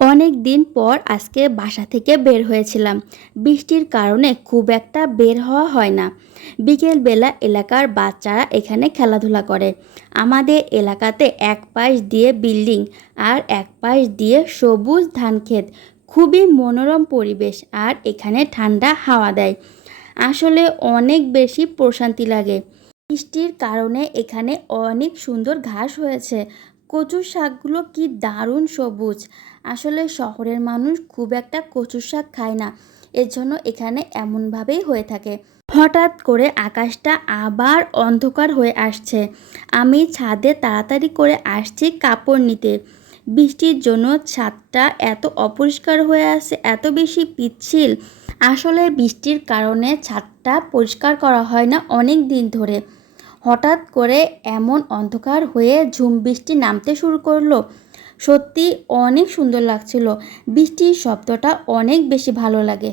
অনেক দিন পর আজকে বাসা থেকে বের হয়েছিলাম। বৃষ্টির কারণে খুব একটা বের হওয়া হয় না। বিকেলবেলা এলাকার বাচ্চারা এখানে খেলাধুলা করে। আমাদের এলাকাতে এক পাশ দিয়ে বিল্ডিং আর এক পাশ দিয়ে সবুজ ধানক্ষেত। খুবই মনোরম পরিবেশ আর এখানে ঠান্ডা হাওয়া দেয়। আসলে অনেক বেশি প্রশান্তি লাগে। বৃষ্টির কারণে এখানে অনেক সুন্দর ঘাস হয়েছে। কচুর শাকগুলো কি দারুণ সবুজ। আসলে শহরের মানুষ খুব একটা কচুর শাক খায় না, এর জন্য এখানে এমনভাবেই হয়ে থাকে। হঠাৎ করে আকাশটা আবার অন্ধকার হয়ে আসছে। আমি ছাদে তাড়াতাড়ি করে আসছি কাপড় নিতে। বৃষ্টির জন্য ছাদটা এত অপরিষ্কার হয়ে আছে, এত বেশি পিচ্ছিল। আসলে বৃষ্টির কারণে ছাদটা পরিষ্কার করা হয় না অনেক দিন ধরে। হঠাৎ করে এমন অন্ধকার হয়ে ঝুম বৃষ্টি নামতে শুরু করলো। সত্যি অনেক সুন্দর লাগছিল। বৃষ্টির শব্দটা অনেক বেশি ভালো লাগে।